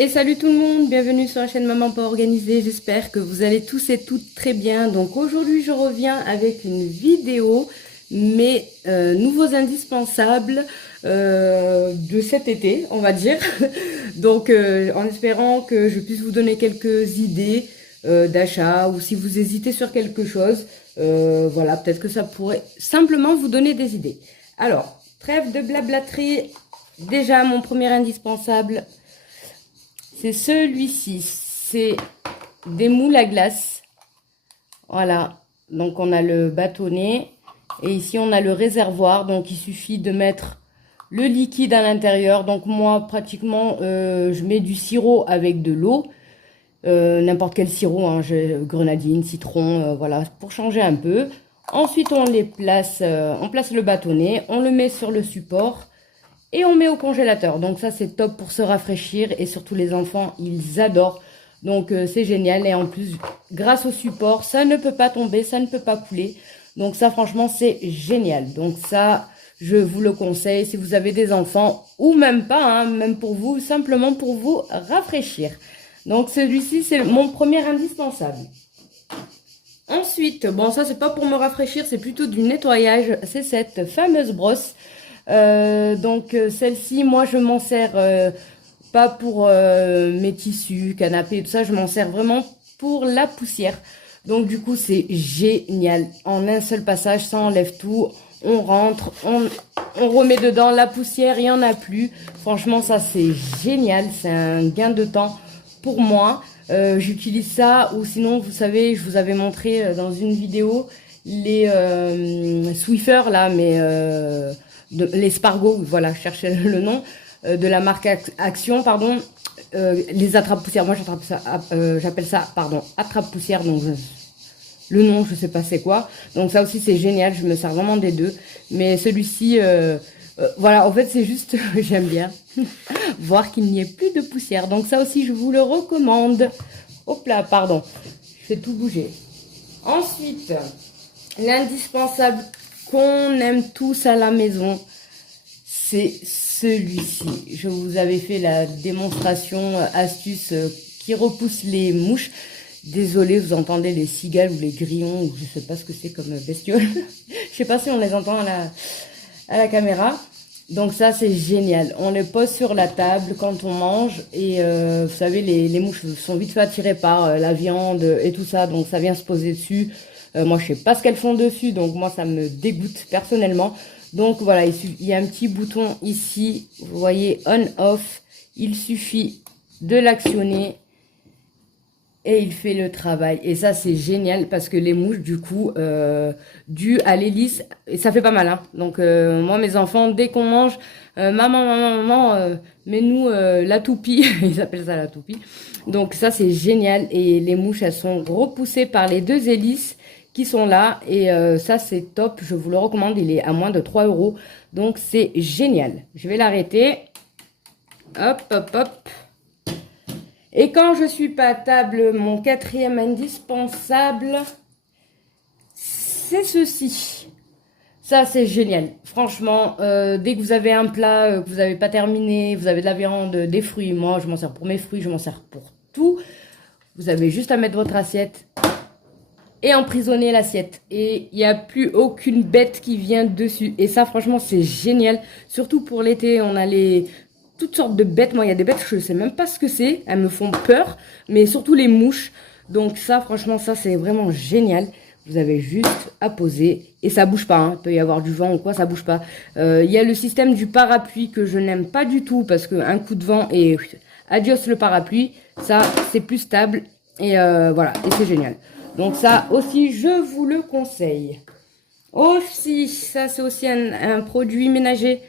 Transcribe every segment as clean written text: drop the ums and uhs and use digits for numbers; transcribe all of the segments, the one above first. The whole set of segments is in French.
Et salut tout le monde, bienvenue sur la chaîne Maman Pas Organisée, j'espère que vous allez tous et toutes très bien. Donc aujourd'hui je reviens avec une vidéo, mes nouveaux indispensables de cet été, on va dire. Donc en espérant que je puisse vous donner quelques idées d'achat ou si vous hésitez sur quelque chose, voilà, peut-être que ça pourrait simplement vous donner des idées. Alors, trêve de blablaterie, déjà mon premier indispensable. C'est celui-ci, c'est des moules à glace. Voilà, donc on a le bâtonnet et ici on a le réservoir. Donc il suffit de mettre le liquide à l'intérieur. Donc moi pratiquement je mets du sirop avec de l'eau. N'importe quel sirop, hein, grenadine, citron, voilà, pour changer un peu. Ensuite on place le bâtonnet, on le met sur le support. Et on met au congélateur. Donc ça, c'est top pour se rafraîchir. Et surtout, les enfants, ils adorent. Donc c'est génial. Et en plus, grâce au support, ça ne peut pas tomber, ça ne peut pas couler. Donc ça, franchement, c'est génial. Donc ça, je vous le conseille si vous avez des enfants. Ou même pas, hein, même pour vous, simplement pour vous rafraîchir. Donc celui-ci, c'est mon premier indispensable. Ensuite, bon, ça, c'est pas pour me rafraîchir, c'est plutôt du nettoyage. C'est cette fameuse brosse. Donc celle-ci, moi je m'en sers pas pour mes tissus, canapés, tout ça, je m'en sers vraiment pour la poussière. Donc du coup c'est génial. En un seul passage, ça enlève tout. On rentre, on remet dedans la poussière, il n'y en a plus. Franchement ça c'est génial, c'est un gain de temps pour moi. J'utilise ça ou sinon vous savez, je vous avais montré dans une vidéo les Swiffer là, mais l'espargot, voilà, je cherchais le nom, de la marque Action, pardon, les attrape-poussières. Moi, j'appelle ça, pardon, attrape-poussière, donc le nom, je sais pas c'est quoi. Donc ça aussi, c'est génial, je me sers vraiment des deux. Mais celui-ci, voilà, en fait, c'est juste, j'aime bien voir qu'il n'y ait plus de poussière. Donc ça aussi, je vous le recommande. Hop là, pardon, je fais tout bouger. Ensuite, l'indispensable qu'on aime tous à la maison, c'est celui-ci. Je vous avais fait la démonstration astuce qui repousse les mouches. Désolée, vous entendez les cigales ou les grillons, ou je sais pas ce que c'est comme bestiole. Je sais pas si on les entend à la caméra. Donc ça, c'est génial. On les pose sur la table quand on mange. Et vous savez, les mouches sont vite fait attirées par la viande et tout ça. Donc ça vient se poser dessus. Moi, je sais pas ce qu'elles font dessus, donc moi, ça me dégoûte personnellement. Donc voilà, il y a un petit bouton ici, vous voyez, on-off. Il suffit de l'actionner et il fait le travail. Et ça, c'est génial parce que les mouches, du coup, dû à l'hélice, et ça fait pas mal, hein. Donc moi, mes enfants, dès qu'on mange, maman, mets-nous la toupie. Ils appellent ça la toupie. Donc ça, c'est génial. Et les mouches, elles sont repoussées par les deux hélices qui sont là et ça c'est top, je vous le recommande, il est à moins de 3 €, donc c'est génial. Je vais l'arrêter, hop hop hop, et quand je suis pas à table, mon quatrième indispensable, c'est ceci. Ça c'est génial, franchement, dès que vous avez un plat que vous n'avez pas terminé, vous avez de la viande, des fruits, moi je m'en sers pour mes fruits, je m'en sers pour tout, vous avez juste à mettre votre assiette et emprisonner l'assiette. Et il n'y a plus aucune bête qui vient dessus. Et ça, franchement, c'est génial. Surtout pour l'été, on a toutes sortes de bêtes. Moi, il y a des bêtes, je ne sais même pas ce que c'est. Elles me font peur. Mais surtout les mouches. Donc ça, franchement, ça, c'est vraiment génial. Vous avez juste à poser. Et ça bouge pas, hein. Il peut y avoir du vent ou quoi, ça bouge pas. Il y a le système du parapluie que je n'aime pas du tout. Parce qu'un coup de vent et adios le parapluie. Ça, c'est plus stable. Et voilà, et c'est génial. Donc ça aussi, je vous le conseille. Aussi, ça c'est aussi un produit ménager.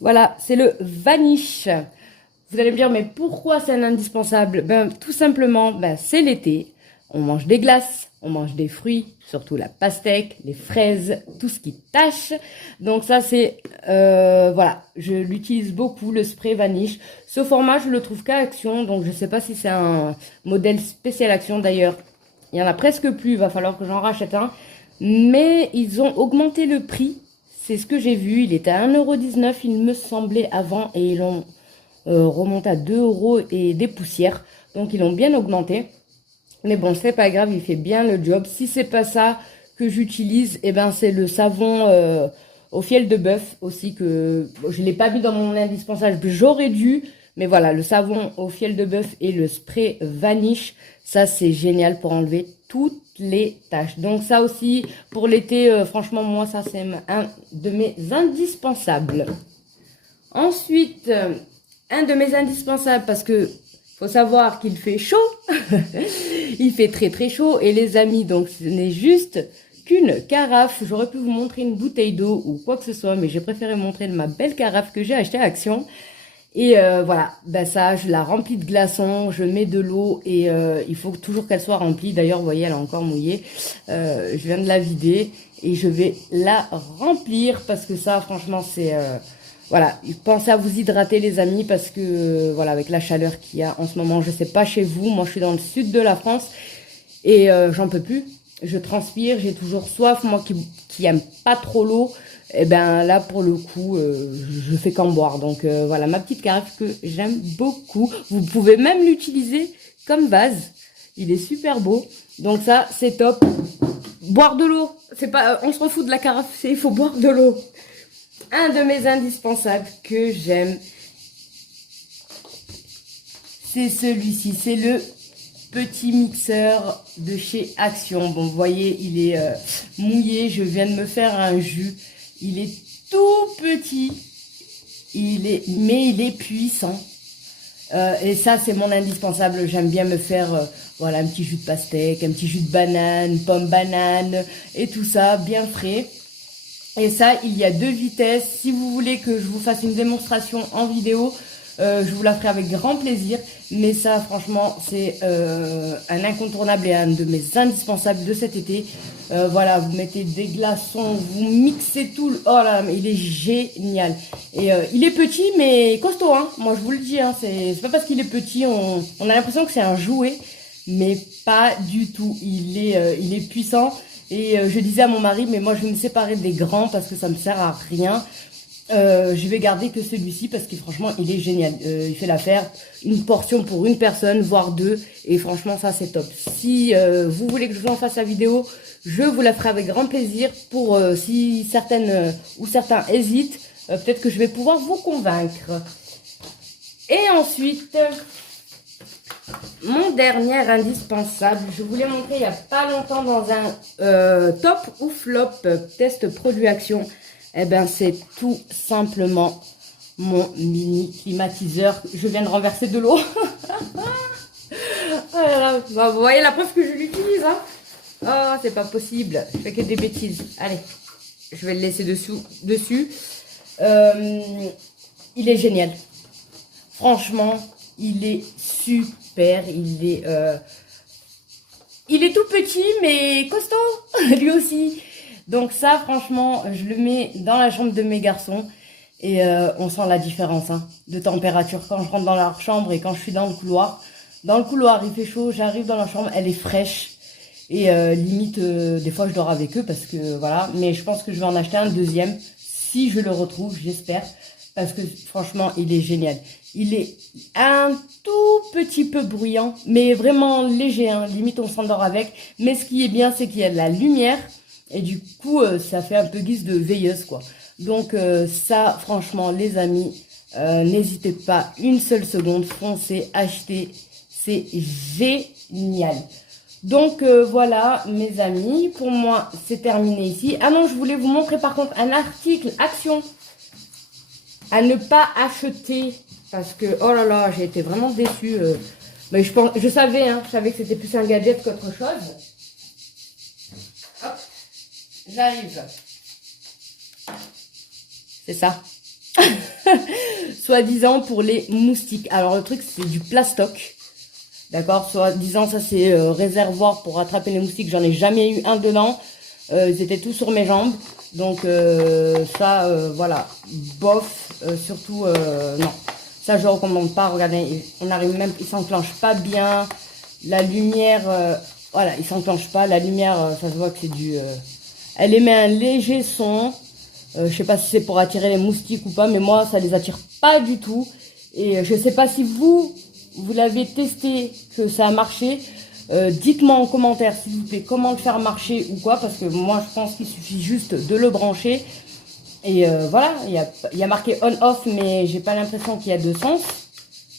Voilà, c'est le Vanish. Vous allez me dire, mais pourquoi c'est un indispensable? Ben, tout simplement, ben, c'est l'été. On mange des glaces, on mange des fruits, surtout la pastèque, les fraises, tout ce qui tâche. Donc ça c'est, voilà, je l'utilise beaucoup, le spray Vanish. Ce format, je le trouve qu'à Action, donc je ne sais pas si c'est un modèle spécial Action d'ailleurs. Il y en a presque plus, il va falloir que j'en rachète un. Mais ils ont augmenté le prix. C'est ce que j'ai vu. Il était à 1,19 € il me semblait avant. Et ils l'ont remonte à 2 euros et des poussières. Donc ils ont bien augmenté. Mais bon, c'est pas grave, il fait bien le job. Si c'est pas ça que j'utilise, eh ben c'est le savon au fiel de bœuf aussi que bon, je l'ai pas mis dans mon indispensable. J'aurais dû, mais voilà, le savon au fiel de bœuf et le spray Vanish, ça c'est génial pour enlever toutes les taches. Donc ça aussi pour l'été, franchement moi ça c'est un de mes indispensables. Ensuite, un de mes indispensables parce que faut savoir qu'il fait chaud. Il fait très très chaud et les amis, donc ce n'est juste qu'une carafe. J'aurais pu vous montrer une bouteille d'eau ou quoi que ce soit, mais j'ai préféré montrer ma belle carafe que j'ai achetée à Action. Et voilà, ben ça, je la remplis de glaçons, je mets de l'eau et il faut toujours qu'elle soit remplie. D'ailleurs, vous voyez, elle est encore mouillée. Je viens de la vider et je vais la remplir parce que ça, franchement, c'est... voilà, pensez à vous hydrater les amis parce que voilà, avec la chaleur qu'il y a en ce moment, je sais pas chez vous, moi je suis dans le sud de la France et j'en peux plus. Je transpire, j'ai toujours soif, moi qui aime pas trop l'eau, et ben là pour le coup, je fais qu'en boire. Donc voilà, ma petite carafe que j'aime beaucoup. Vous pouvez même l'utiliser comme vase. Il est super beau. Donc ça, c'est top. Boire de l'eau, c'est pas on se fout de la carafe, c'est il faut boire de l'eau. Un de mes indispensables que j'aime, c'est celui-ci. C'est le petit mixeur de chez Action. Bon, vous voyez, il est mouillé. Je viens de me faire un jus. Il est tout petit. Mais il est puissant. Et ça, c'est mon indispensable. J'aime bien me faire voilà, un petit jus de pastèque, un petit jus de banane, pomme banane et tout ça, bien frais. Et ça, il y a 2 vitesses. Si vous voulez que je vous fasse une démonstration en vidéo, je vous la ferai avec grand plaisir. Mais ça, franchement, c'est un incontournable et un de mes indispensables de cet été. Voilà, vous mettez des glaçons, vous mixez tout. Oh là, mais il est génial. Et il est petit, mais costaud, hein. Moi, je vous le dis, hein. C'est pas parce qu'il est petit, on a l'impression que c'est un jouet. Mais pas du tout. Il est puissant. Et je disais à mon mari, mais moi je vais me séparer des grands parce que ça me sert à rien. Je vais garder que celui-ci parce que franchement il est génial. Il fait l'affaire, une portion pour une personne, voire 2. Et franchement ça c'est top. Si vous voulez que je vous en fasse la vidéo, je vous la ferai avec grand plaisir. Pour si certaines ou certains hésitent, peut-être que je vais pouvoir vous convaincre. Et ensuite... mon dernier indispensable, je vous l'ai montré il n'y a pas longtemps dans un top ou flop test produit Action. Eh ben c'est tout simplement mon mini climatiseur. Je viens de renverser de l'eau. Voilà. Bah, vous voyez la preuve que je l'utilise. Hein. Oh, c'est pas possible. Je fais que des bêtises. Allez, je vais le laisser dessus. Il est génial. Franchement, il est super. Il est tout petit, mais costaud, lui aussi. Donc ça, franchement, je le mets dans la chambre de mes garçons. Et on sent la différence hein, de température quand je rentre dans leur chambre et quand je suis dans le couloir. Dans le couloir, il fait chaud, j'arrive dans la chambre, elle est fraîche. Et limite, des fois, je dors avec eux parce que voilà. Mais je pense que je vais en acheter un deuxième, si je le retrouve, j'espère. Parce que franchement, il est génial. Il est un tout petit peu bruyant, mais vraiment léger. Hein. Limite, on s'endort avec. Mais ce qui est bien, c'est qu'il y a de la lumière. Et du coup, ça fait un peu guise de veilleuse, quoi. Donc ça, franchement, les amis, n'hésitez pas une seule seconde. Foncez, achetez. C'est génial. Donc voilà, mes amis. Pour moi, c'est terminé ici. Ah non, je voulais vous montrer par contre un article Action à ne pas acheter. Parce que, oh là là, j'ai été vraiment déçue. Mais je savais, hein, je savais que c'était plus un gadget qu'autre chose. Hop, j'arrive. C'est ça. Soi-disant pour les moustiques. Alors le truc, c'est du plastoc. D'accord, soi-disant, ça c'est réservoir pour attraper les moustiques. J'en ai jamais eu un dedans. Ils étaient tous sur mes jambes. Donc ça, voilà, bof, surtout, non. Ça, je recommande pas. Regardez, on arrive même, il s'enclenche pas bien. La lumière, voilà, il s'enclenche pas. La lumière, ça se voit que c'est du... elle émet un léger son. Je sais pas si c'est pour attirer les moustiques ou pas, mais moi, ça les attire pas du tout. Et je sais pas si vous l'avez testé, que ça a marché. Dites-moi en commentaire s'il vous plaît comment le faire marcher ou quoi, parce que moi je pense qu'il suffit juste de le brancher. Et voilà, il y a marqué on-off, mais j'ai pas l'impression qu'il y a de sens.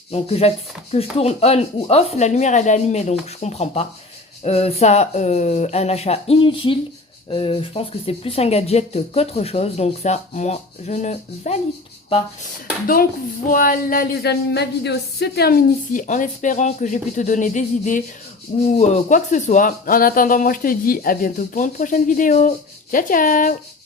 Donc que je tourne on ou off, la lumière elle est allumée, donc je comprends pas. Ça, un achat inutile. Je pense que c'est plus un gadget qu'autre chose, donc ça, moi, je ne valide pas. Donc voilà les amis, ma vidéo se termine ici, en espérant que j'ai pu te donner des idées ou quoi que ce soit. En attendant, moi je te dis à bientôt pour une prochaine vidéo. Ciao ciao.